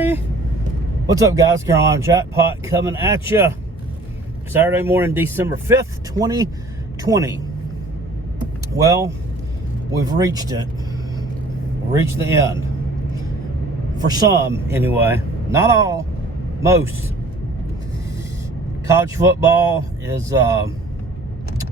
Hey, what's up, guys? Carolina Jackpot coming at you. Saturday morning, December 5th, 2020. Well, we've reached it. We've reached the end. For some, anyway. Not all. Most. College football is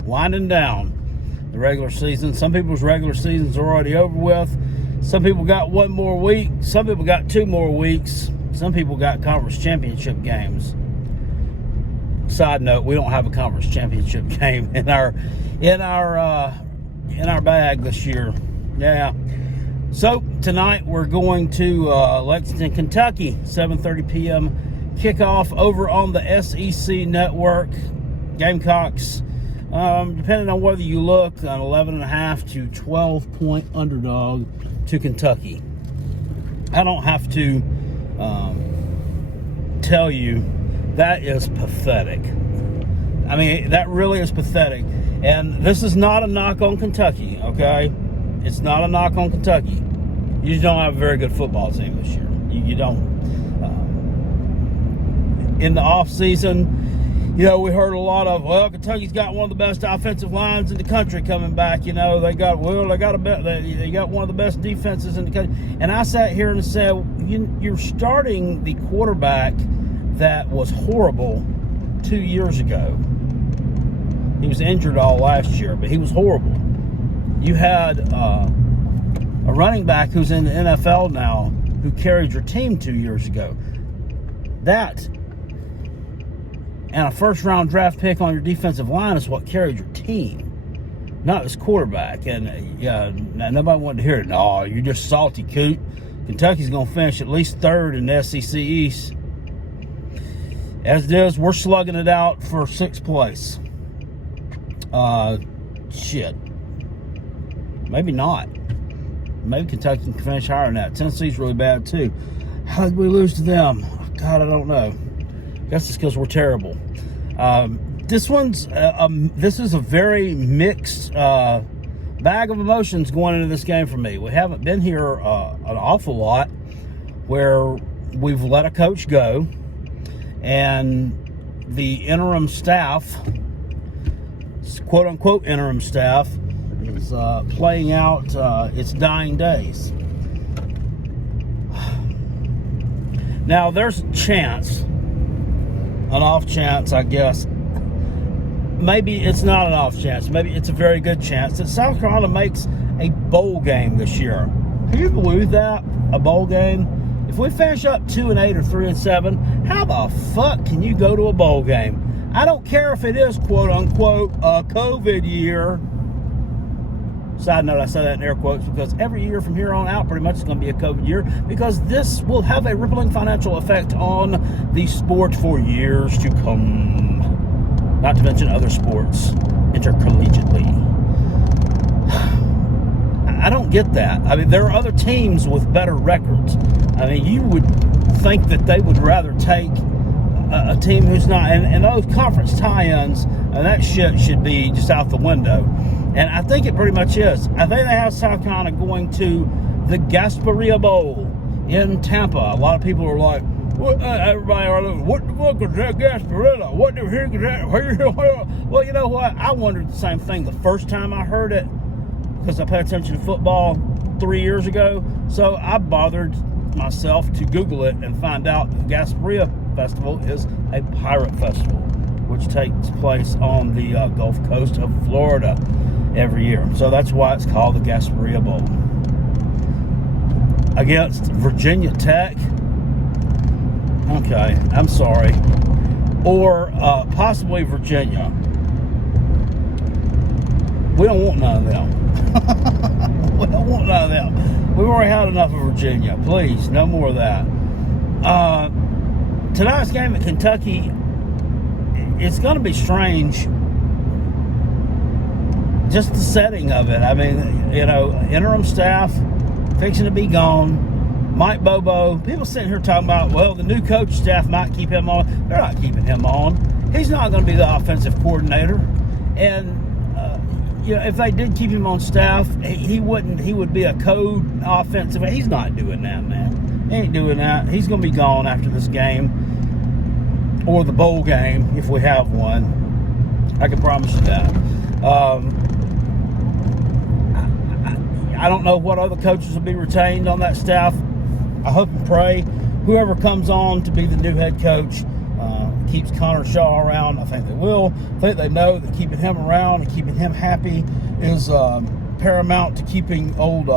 winding down the regular season. Some people's regular seasons are already over with. Some people got one more week. Some people got 2 more weeks. Some people got conference championship games. Side note: we don't have a conference championship game in our bag this year. Yeah. So tonight we're going to Lexington, Kentucky. 7:30 p.m. kickoff over on the SEC network. Gamecocks, depending on whether you look, an 11.5 to 12-point underdog to Kentucky. I don't have to tell you that is pathetic. I mean, that really is pathetic. And this is not a knock on Kentucky, okay? It's not a knock on Kentucky. You just don't have a very good football team this year. You don't. In the offseason, you know, we heard a lot of, well, Kentucky's got one of the best offensive lines in the country coming back. You know, they got one of the best defenses in the country. And I sat here and said, you're starting the quarterback that was horrible 2 years ago. He was injured all last year, but he was horrible. You had a running back who's in the NFL now who carried your team 2 years ago. That and a first-round draft pick on your defensive line is what carried your team, not this quarterback. And nobody wanted to hear it. No, you're just salty, coot. Kentucky's going to finish at least 3rd in the SEC East. As it is, we're slugging it out for 6th place. Shit. Maybe not. Maybe Kentucky can finish higher than that. Tennessee's really bad, too. How did we lose to them? God, I don't know. I guess it's because we're terrible. This is a very mixed bag of emotions going into this game for me. We haven't been here an awful lot, where we've let a coach go, and the interim staff, quote-unquote interim staff, is playing out its dying days. Now, there's a chance, an off chance, I guess. Maybe it's not an off chance. Maybe it's a very good chance that South Carolina makes a bowl game this year. Can you believe that? A bowl game? If we finish up 2-8 or 3-7, how the fuck can you go to a bowl game? I don't care if it is quote unquote a COVID year. Side note, I say that in air quotes because every year from here on out pretty much is going to be a COVID year, because this will have a rippling financial effect on the sport for years to come. Not to mention other sports intercollegiately. I don't get that. I mean, there are other teams with better records. I mean, you would think that they would rather take a team who's not, and those conference tie-ins, that shit should be just out the window. And I think it pretty much is. I think they have South Carolina going to the Gasparilla Bowl in Tampa. A lot of people are like, what the fuck is that Gasparilla? What the heck is that? Well, you know what? I wondered the same thing the first time I heard it, because I paid attention to football 3 years ago. So I bothered myself to Google it and find out the Gasparilla Festival is a pirate festival, which takes place on the Gulf Coast of Florida every year. So that's why it's called the Gasparilla Bowl. Against Virginia Tech. Okay, I'm sorry. Or possibly Virginia. We don't want none of them. We don't want none of them. We've already had enough of Virginia. Please, no more of that. Tonight's game at Kentucky, it's going to be strange. Just the setting of it. I mean, you know, interim staff fixing to be gone. Mike Bobo, people sitting here talking about, well, the new coach staff might keep him on. They're not keeping him on. He's not going to be the offensive coordinator. And, you know, if they did keep him on staff, he would be a code offensive. He's not doing that, man. He ain't doing that. He's going to be gone after this game or the bowl game if we have one. I can promise you that. I don't know what other coaches will be retained on that staff. I hope and pray whoever comes on to be the new head coach keeps Connor Shaw around. I think they will. I think they know that keeping him around and keeping him happy is paramount to keeping old,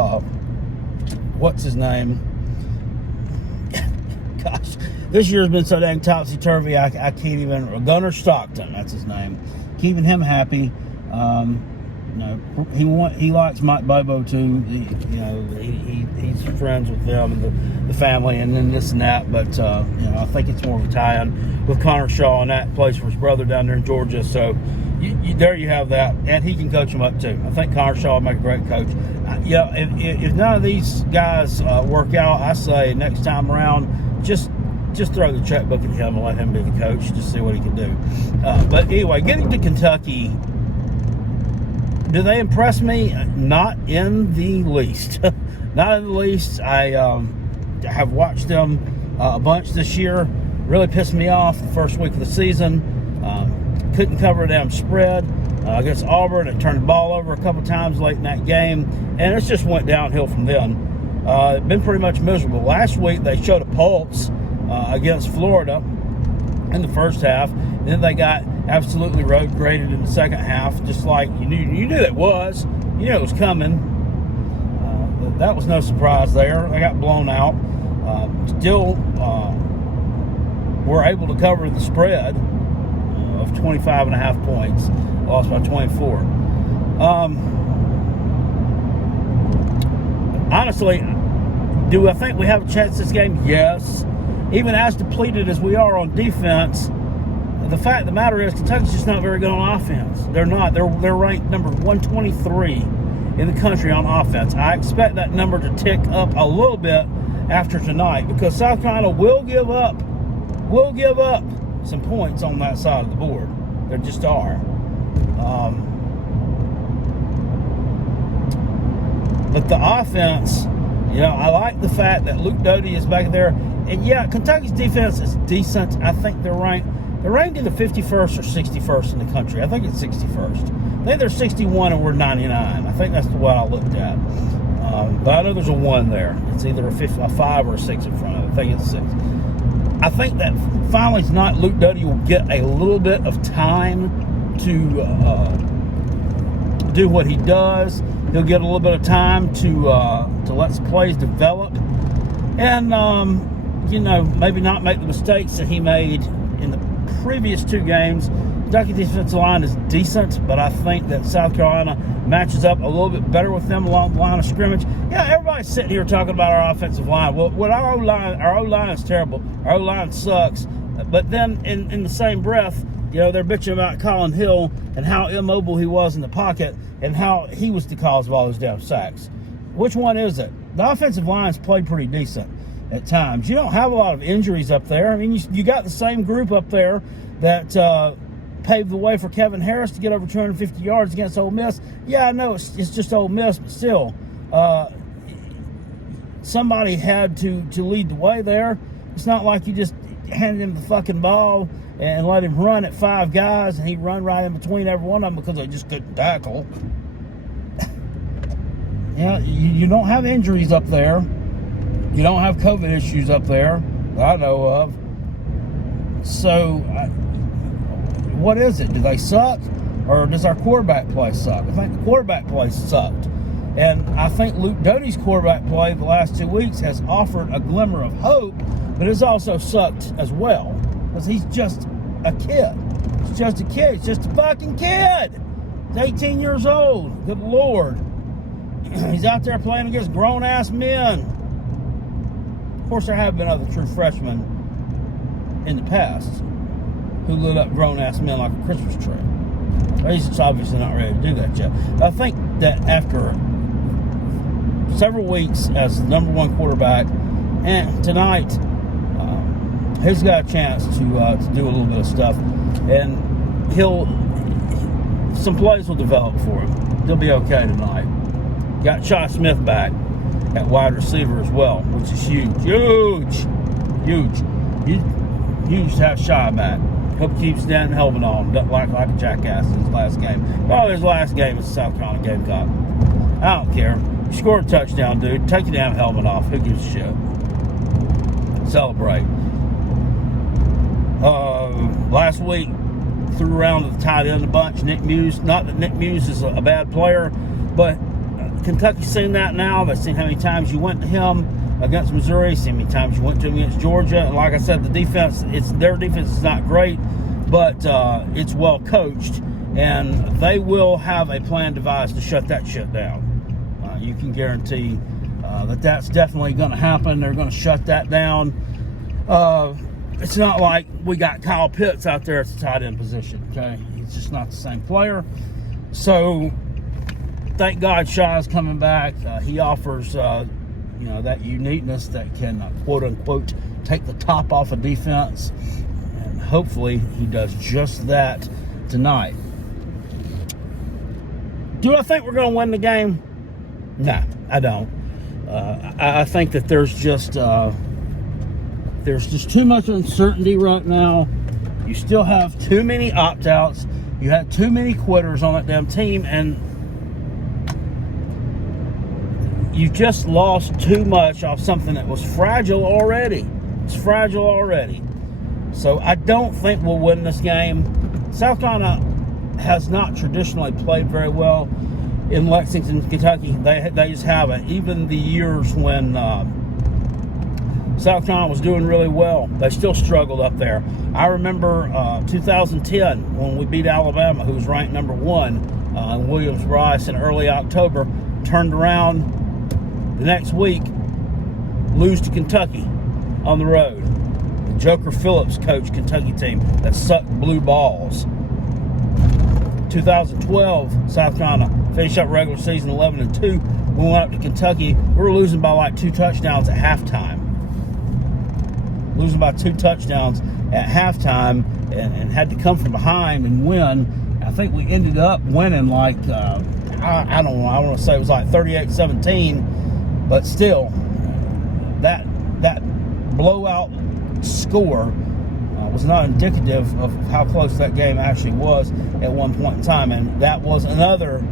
what's his name? Gosh, this year's been so dang topsy-turvy, I can't even, Gunnar Stockton, that's his name. Keeping him happy. He likes Mike Bobo too. He's friends with them and the family, and then this and that. But I think it's more of a tie-in with Connor Shaw, and that plays for his brother down there in Georgia. So there you have that, and he can coach him up too. I think Connor Shaw will make a great coach. If none of these guys work out, I say next time around, just throw the checkbook at him and let him be the coach. Just see what he can do. But anyway, getting to Kentucky. Do they impress me? Not in the least. Not in the least. I have watched them a bunch this year. Really pissed me off the first week of the season. Couldn't cover a damn spread against Auburn. It turned the ball over a couple times late in that game. And it just went downhill from then. Been pretty much miserable. Last week they showed a pulse against Florida in the first half. Then they got absolutely road graded in the second half, just like you knew it was. You knew it was coming. That was no surprise there. They got blown out. Still were able to cover the spread of 25.5 points. Lost by 24. Honestly, do I think we have a chance this game? Yes. Even as depleted as we are on defense, the fact of the matter is Kentucky's just not very good on offense. They're not. They're ranked number 123 in the country on offense. I expect that number to tick up a little bit after tonight because South Carolina will give up some points on that side of the board. There just are. But the offense, I like the fact that Luke Doty is back there. And yeah, Kentucky's defense is decent. I think they're ranked in the 51st or 61st in the country. I think it's 61st. I think they're 61 and we're 99. I think that's the one I looked at. But I know there's a 1 there. It's either a 5 or a 6 in front of it. I think it's 6. I think that finally tonight Luke Doty will get a little bit of time to do what he does. He'll get a little bit of time to let his plays develop. And, maybe not make the mistakes that he made in the previous 2 games. Kentucky defensive line is decent, but I think that South Carolina matches up a little bit better with them along the line of scrimmage. Yeah, everybody's sitting here talking about our offensive line. Well, our O-line is terrible. Our O-line sucks. But then in the same breath, they're bitching about Colin Hill and how immobile he was in the pocket and how he was the cause of all those damn sacks. Which one is it? The offensive line's played pretty decent at times. You don't have a lot of injuries up there. I mean, you got the same group up there that paved the way for Kevin Harris to get over 250 yards against Ole Miss. Yeah, I know it's just Ole Miss, but still, somebody had to lead the way there. It's not like you just handed him the fucking ball and let him run at 5 guys and he'd run right in between every one of them because they just couldn't tackle. You don't have injuries up there. You don't have COVID issues up there that I know of. So, what is it? Do they suck? Or does our quarterback play suck? I think the quarterback play sucked. And I think Luke Doty's quarterback play the last 2 weeks has offered a glimmer of hope, but it's also sucked as well. Because he's just a kid. He's just a kid. He's just a fucking kid. He's 18 years old. Good Lord. He's out there playing against grown-ass men. Of course, there have been other true freshmen in the past who lit up grown-ass men like a Christmas tree. He's obviously not ready to do that yet. But I think that after several weeks as the number 1 quarterback, and tonight he's got a chance to do a little bit of stuff, and some plays will develop for him. He'll be okay tonight. Got Shaw Smith back. at wide receiver as well, which is huge to have Shy back. Hope he keeps that helmet on, doesn't like a jackass in his last game. Oh, his last game is South Carolina Gamecock. I don't care. You scored a touchdown, dude. Take your damn helmet off. Who gives a shit? Celebrate. Last week, threw around the tight end a bunch. Nick Muse. Not that Nick Muse is a bad player, but Kentucky's seen that now. They've seen how many times you went to him against Missouri, seen how many times you went to him against Georgia. And like I said, their defense is not great, but it's well coached, and they will have a plan devised to shut that shit down. You can guarantee that's definitely going to happen. They're going to shut that down. It's not like we got Kyle Pitts out there at the tight end position, okay? He's just not the same player. So, thank God Shy's coming back. He offers, that uniqueness that can, quote-unquote, take the top off of defense. And hopefully he does just that tonight. Do I think we're going to win the game? No, I don't. I think that there's just too much uncertainty right now. You still have too many opt-outs. You had too many quitters on that damn team, and you just lost too much off something that was fragile already. It's fragile already. So I don't think we'll win this game. South Carolina has not traditionally played very well in Lexington, Kentucky. They just haven't. Even the years when South Carolina was doing really well, they still struggled up there. I remember 2010 when we beat Alabama, who was ranked number 1 in Williams-Brice in early October. Turned around the next week, lose to Kentucky on the road. Joker Phillips coached Kentucky team that sucked blue balls. 2012, South Carolina finished up regular season 11-2. We went up to Kentucky. We were losing by like 2 touchdowns at halftime. Losing by 2 touchdowns at halftime, and had to come from behind and win. I think we ended up winning like, I don't know, I want to say it was like 38-17, but still, that blowout score was not indicative of how close that game actually was at one point in time, and that was another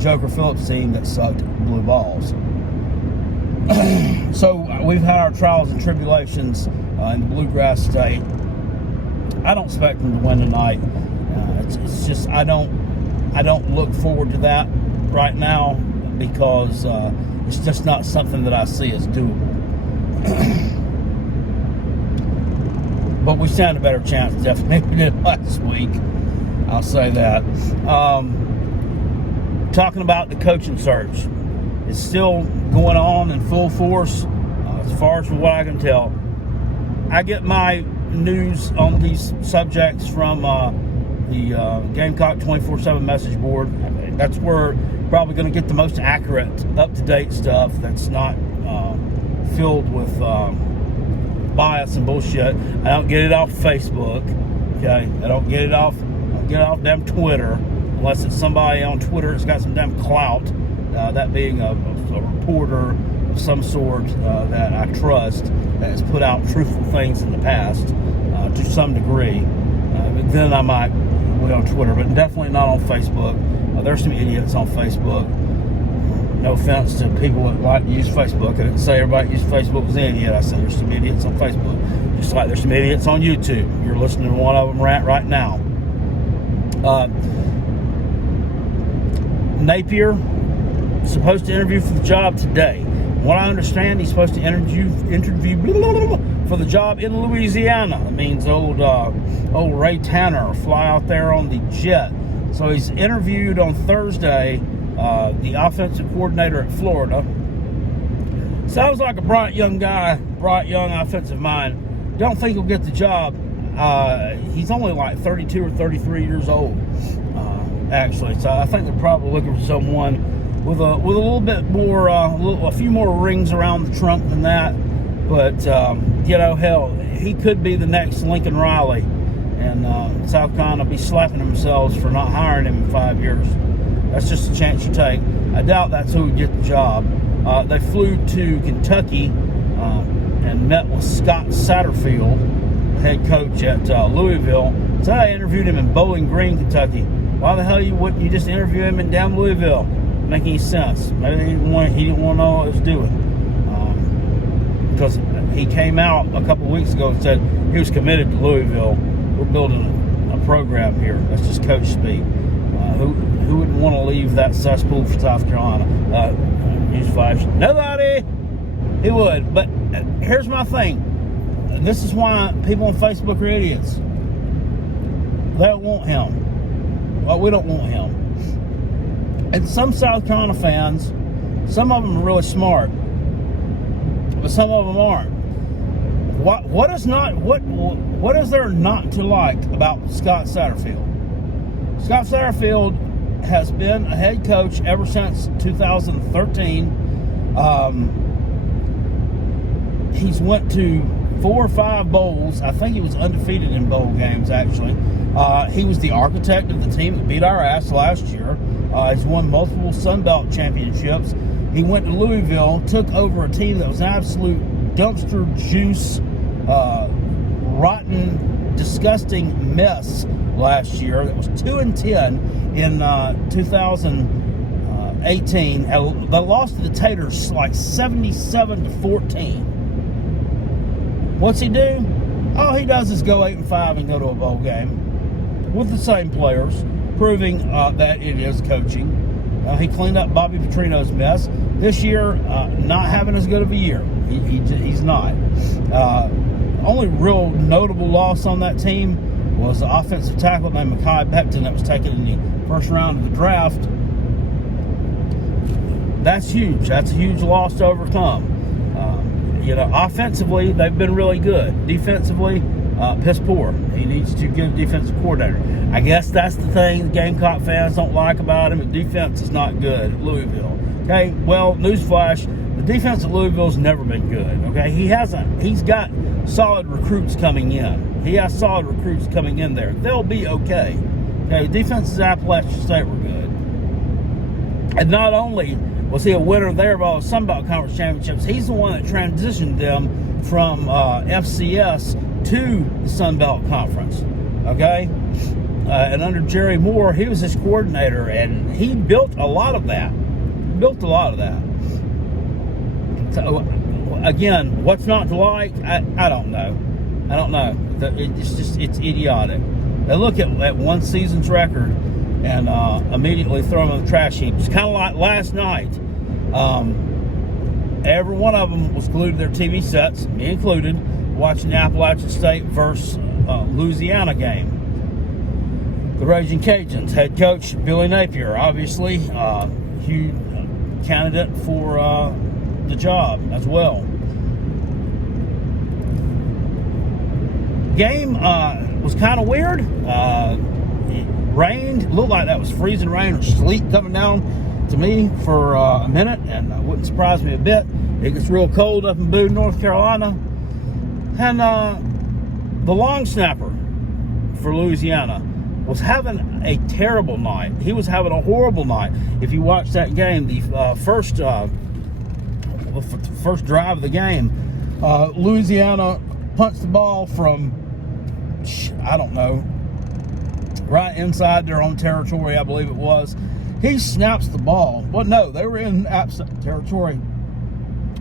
Joker Phillips team that sucked blue balls. So we've had our trials and tribulations in Bluegrass State. I don't expect them to win tonight. It's just I don't look forward to that right now, because it's just not something that I see as doable. But we stand a better chance definitely than we did last week. I'll say that. Talking about the coaching search, it's still going on in full force, as far as from what I can tell. I get my news on these subjects from the Gamecock 24/7 message board. That's where you're probably going to get the most accurate, up-to-date stuff that's not filled with bias and bullshit. I don't get it off Facebook. Okay, I don't get it off damn Twitter, unless it's somebody on Twitter that's got some damn clout. That being a reporter of some sort that I trust, that has put out truthful things in the past to some degree. Then I might be on Twitter, but definitely not on Facebook. There's some idiots on Facebook. No offense to people that like to use Facebook. I didn't say everybody that uses Facebook was an idiot. I said there's some idiots on Facebook. Just like there's some idiots on YouTube. You're listening to one of them rant right now. Napier supposed to interview for the job today. What I understand, he's supposed to interview for the job in Louisiana. It means old Ray Tanner will fly out there on the jet. So he's interviewed on Thursday. The offensive coordinator at Florida. Sounds like a bright young guy, bright young offensive mind. Don't think he'll get the job. He's only like 32 or 33 years old, actually. So I think they're probably looking for someone with a little bit more, a few more rings around the trunk than that. But hell, he could be the next Lincoln Riley, and South Carolina will be slapping themselves for not hiring him in 5 years. That's just a chance you take. I doubt that's who would get the job. They flew to Kentucky and met with Scott Satterfield, head coach at Louisville. So I interviewed him in Bowling Green, Kentucky. Why the hell wouldn't you just interview him in down Louisville? Make any sense? Maybe he didn't want to know what he was doing. Because he came out a couple weeks ago and said he was committed to Louisville. We're building a program here. That's just coach speak. Who wouldn't want to leave that cesspool for South Carolina? Newsflash, nobody. He would. But here's my thing. This is why people on Facebook are idiots. They don't want him. Well, we don't want him. And some South Carolina fans, some of them are really smart, but some of them aren't. What is there not to like about Scott Satterfield? Scott Satterfield has been a head coach ever since 2013. He's went to 4 or 5 bowls. I think he was undefeated in bowl games, actually. He was the architect of the team that beat our ass last year. He's won multiple Sun Belt championships. He went to Louisville, took over a team that was an absolute dumpster juice, rotten, disgusting mess last year. That was 2-10 in 2018. They lost to the Taters like 77-14. What's he do? All he does is go 8-5 and go to a bowl game with the same players, proving that it is coaching. He cleaned up Bobby Petrino's mess. This year, not having as good of a year. He's not. Only real notable loss on that team was the offensive tackle named Mekhi Becton that was taken in the first round of the draft. That's huge. That's a huge loss to overcome. Offensively, they've been really good. Defensively, piss poor. He needs to get a defensive coordinator. I guess that's the thing the Gamecock fans don't like about him. The defense is not good at Louisville. Okay, well, newsflash, the defense at Louisville's never been good. Okay, he's got solid recruits coming in. He has solid recruits coming in there. They'll be okay. Okay, defenses at Appalachian State were good. And not only was he a winner there of all the Sun Belt Conference championships, he's the one that transitioned them from FCS to the Sun Belt Conference. Okay? And under Jerry Moore, he was his coordinator, and he built a lot of that. So, again, what's not to like? I don't know. It's idiotic. They look at one season's record and immediately throw them in the trash heap. It's kind of like last night. Every one of them was glued to their TV sets, me included, watching the Appalachian State versus Louisiana game. The Raging Cajuns, head coach Billy Napier, obviously, huge candidate for the job as well. Game was kind of weird. It rained. Looked like that was freezing rain or sleet coming down to me for a minute, and it wouldn't surprise me a bit. It gets real cold up in Boone, North Carolina. And the long snapper for Louisiana was having a terrible night. He was having a horrible night. If you watch that game, the first drive of the game, Louisiana punched the ball from, I don't know, right inside their own territory, I believe it was. He snaps the ball. Well, no, they were in App State territory.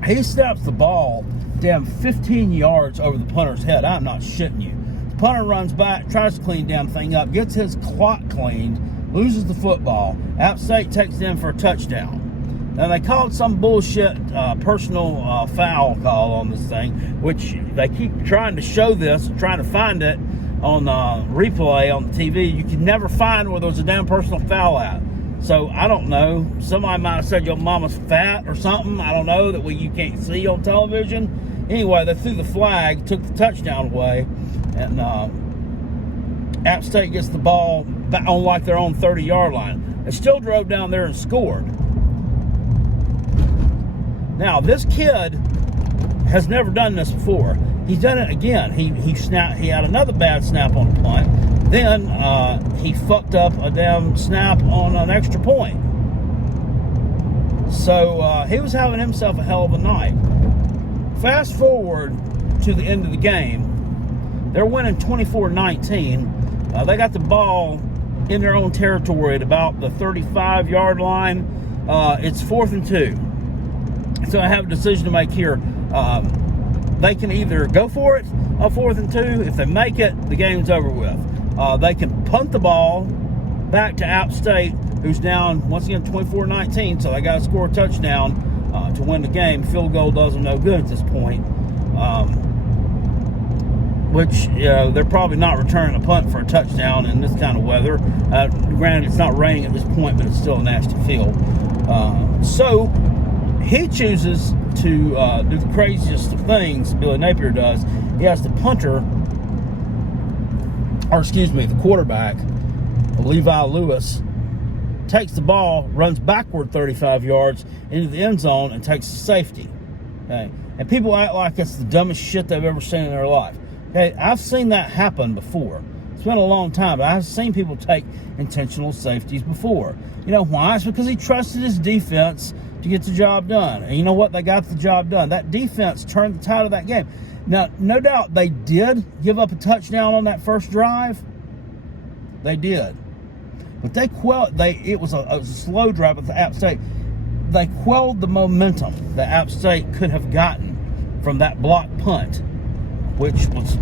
He snaps the ball damn 15 yards over the punter's head. I'm not shitting you. The punter runs back, tries to clean damn thing up, gets his clock cleaned, loses the football. App State takes them for a touchdown. Now, they called some bullshit personal foul call on this thing, which they keep trying to show this, trying to find it on replay on the TV. You can never find where there was a damn personal foul at. So, I don't know. Somebody might have said your mama's fat or something. I don't know, that you can't see on television. Anyway, they threw the flag, took the touchdown away, and App State gets the ball back on like their own 30-yard line. They still drove down there and scored. Now, this kid has never done this before. He's done it again. He had another bad snap on the punt. Then he fucked up a damn snap on an extra point. So he was having himself a hell of a night. Fast forward to the end of the game. They're winning 24-19. They got the ball in their own territory at about the 35-yard line. It's 4th and 2. So I have a decision to make here. They can either go for it on 4th and 2. If they make it, the game's over with. They can punt the ball back to App State, who's down, once again, 24-19. So they got to score a touchdown to win the game. Field goal does them no good at this point. Which, they're probably not returning a punt for a touchdown in this kind of weather. Granted, it's not raining at this point, but it's still a nasty field. So he chooses to do the craziest of things Billy Napier does. He has the the quarterback, Levi Lewis, takes the ball, runs backward 35 yards into the end zone, and takes the safety. Okay? And people act like it's the dumbest shit they've ever seen in their life. Okay, I've seen that happen before. It's been a long time, but I've seen people take intentional safeties before. You know why? It's because he trusted his defense to get the job done. And you know what? They got the job done. That defense turned the tide of that game. Now, no doubt they did give up a touchdown on that first drive. They did. But it was a slow drive at the App State. They quelled the momentum that App State could have gotten from that block punt, which was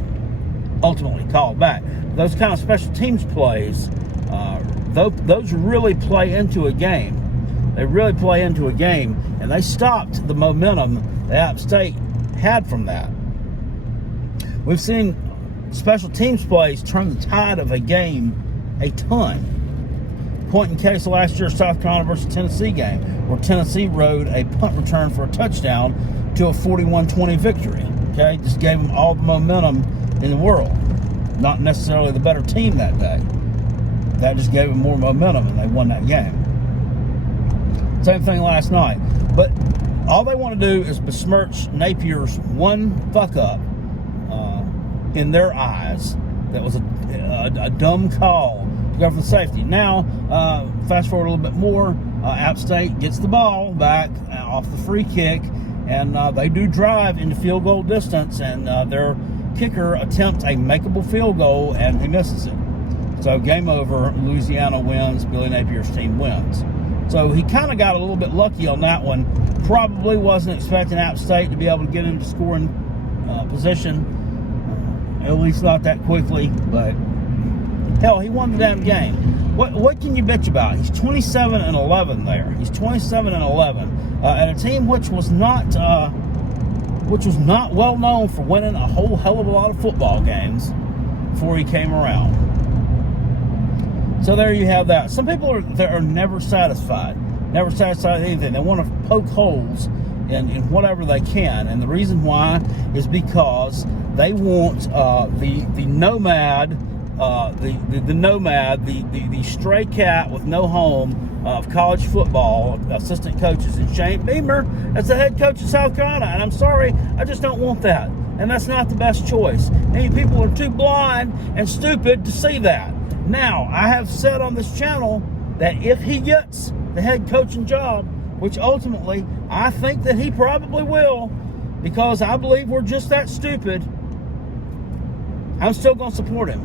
ultimately called back. Those kind of special teams plays, those really play into a game. They really play into a game, and they stopped the momentum that App State had from that. We've seen special teams plays turn the tide of a game a ton. Point in case of last year's South Carolina versus Tennessee game, where Tennessee rode a punt return for a touchdown to a 41-20 victory. Okay, just gave them all the momentum in the world. Not necessarily the better team that day. That just gave them more momentum, and they won that game. Same thing last night. But all they want to do is besmirch Napier's one fuck up in their eyes. That was a dumb call to go for the safety. Now, fast forward a little bit more. App State gets the ball back off the free kick, and they do drive into field goal distance, and their kicker attempts a makeable field goal, and he misses it. So game over. Louisiana wins. Billy Napier's team wins. So he kind of got a little bit lucky on that one. Probably wasn't expecting App State to be able to get into scoring position, at least not that quickly. But hell, he won the damn game. What can you bitch about? He's 27-11 there. He's 27-11 at a team which was not well known for winning a whole hell of a lot of football games before he came around. So there you have that. Some people are never satisfied with anything. They want to poke holes in whatever they can, and the reason why is because they want the nomad, the stray cat with no home of college football assistant coaches. And Shane Beamer as the head coach of South Carolina, and I'm sorry, I just don't want that, and that's not the best choice. Many people are too blind and stupid to see that. Now, I have said on this channel that if he gets the head coaching job, which ultimately I think that he probably will, because I believe we're just that stupid, I'm still going to support him.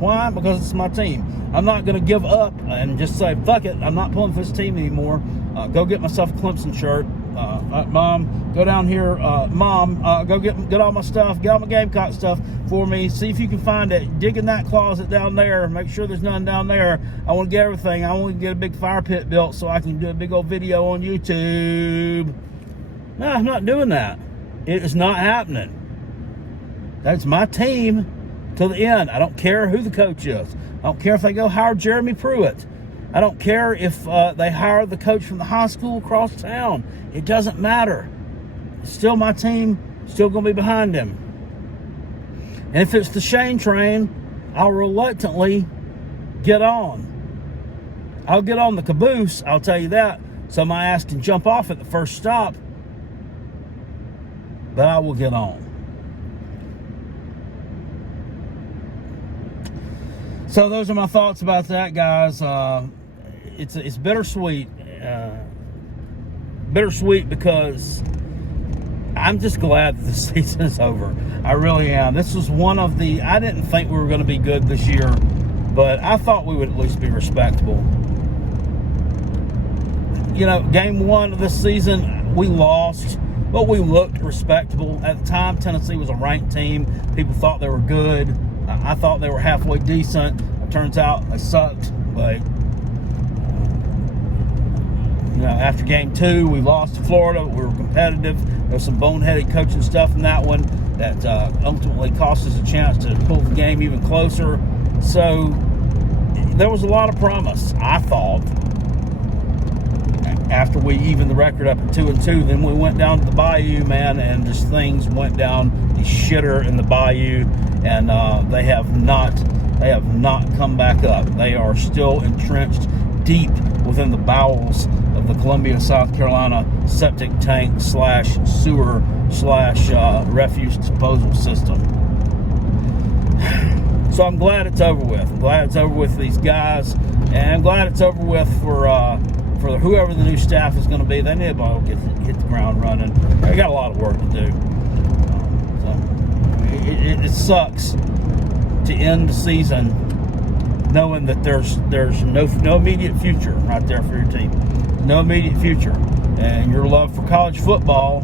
Why? Because it's my team. I'm not going to give up and just say, fuck it, I'm not pulling for this team anymore. Go get myself a Clemson shirt. Mom, go down here. Mom, go get all my stuff. Get all my Gamecock stuff for me. See if you can find it. Dig in that closet down there. Make sure there's none down there. I want to get everything. I want to get a big fire pit built so I can do a big old video on YouTube. No, I'm not doing that. It is not happening. That's my team till the end. I don't care who the coach is. I don't care if they go hire Jeremy Pruitt. I don't care if they hire the coach from the high school across town. It doesn't matter. It's still my team. Still going to be behind him. And if it's the Shane train, I'll reluctantly get on. I'll get on the caboose, I'll tell you that, so my ass can jump off at the first stop. But I will get on. So those are my thoughts about that, guys. It's bittersweet. bittersweet because I'm just glad that the season is over. I really am. This was one of the, I didn't think we were going to be good this year, but I thought we would at least be respectable. You know, game one of this season, we lost, but we looked respectable. At the time, Tennessee was a ranked team. People thought they were good. I thought they were halfway decent. It turns out they sucked. But, you know, after game two, we lost to Florida. We were competitive. There was some boneheaded coaching stuff in that one that ultimately cost us a chance to pull the game even closer. So there was a lot of promise, I thought. After we evened the record up at 2-2, then we went down to the Bayou, man, and just things went down the shitter in the Bayou, and they have not come back up. They are still entrenched deep within the bowels of the Columbia, South Carolina septic tank / sewer / refuse disposal system. So I'm glad it's over with. I'm glad it's over with these guys, and I'm glad it's over with for whoever the new staff is going to be. They need to hit the ground running. They got a lot of work to do. It sucks to end the season knowing that there's no immediate future right there for your team. No immediate future. And your love for college football,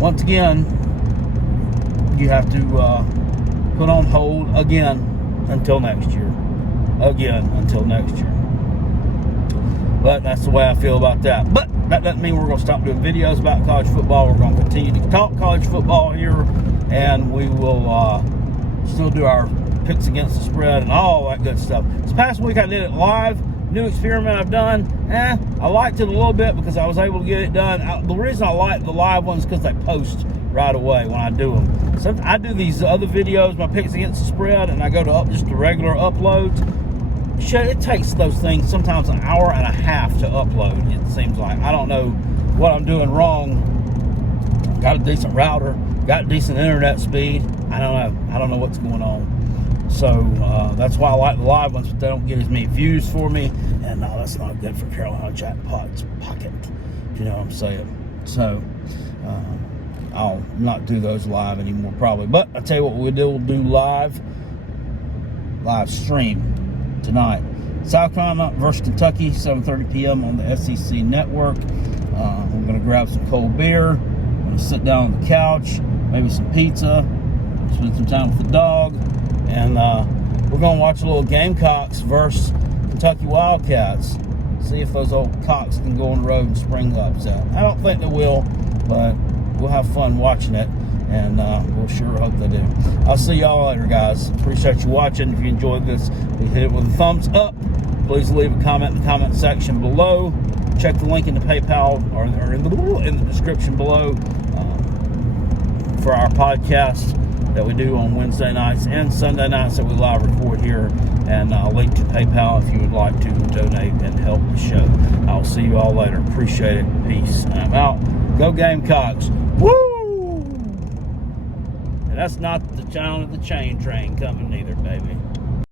once again, you have to put on hold again until next year. But that's the way I feel about that. But that doesn't mean we're going to stop doing videos about college football. We're going to continue to talk college football here, and we will still do our picks against the spread and all that good stuff. This past week I did it live. New experiment I've done. I liked it a little bit because I was able to get it done. The reason I like the live ones is because they post right away when I do them. So I do these other videos, my picks against the spread, and I go to just the regular uploads. Shit, it takes those things sometimes an hour and a half to upload, it seems like. I don't know what I'm doing wrong. Got a decent router, got decent internet speed. I don't know what's going on. So that's why I like the live ones, but they don't get as many views for me. And no, that's not good for Carolina Jackpot's pocket, if you know what I'm saying. So I'll not do those live anymore probably. But I tell you what we'll do live stream tonight. South Carolina versus Kentucky, 7:30 p.m. on the SEC network. We're going to grab some cold beer. We're going to sit down on the couch, maybe some pizza, spend some time with the dog, and we're going to watch a little Gamecocks versus Kentucky Wildcats. See if those old cocks can go on the road and spring upset. I don't think they will, but we'll have fun watching it, and we'll sure hope they do. I'll see y'all later, guys. Appreciate you watching. If you enjoyed this, please hit it with a thumbs up. Please leave a comment in the comment section below. Check the link in the PayPal or in the description below for our podcast that we do on Wednesday nights and Sunday nights that we live record here. And I'll link to PayPal if you would like to donate and help the show. I'll see you all later. Appreciate it. Peace. And I'm out. Go Gamecocks. Woo! And that's not the sound of the chain train coming either, baby.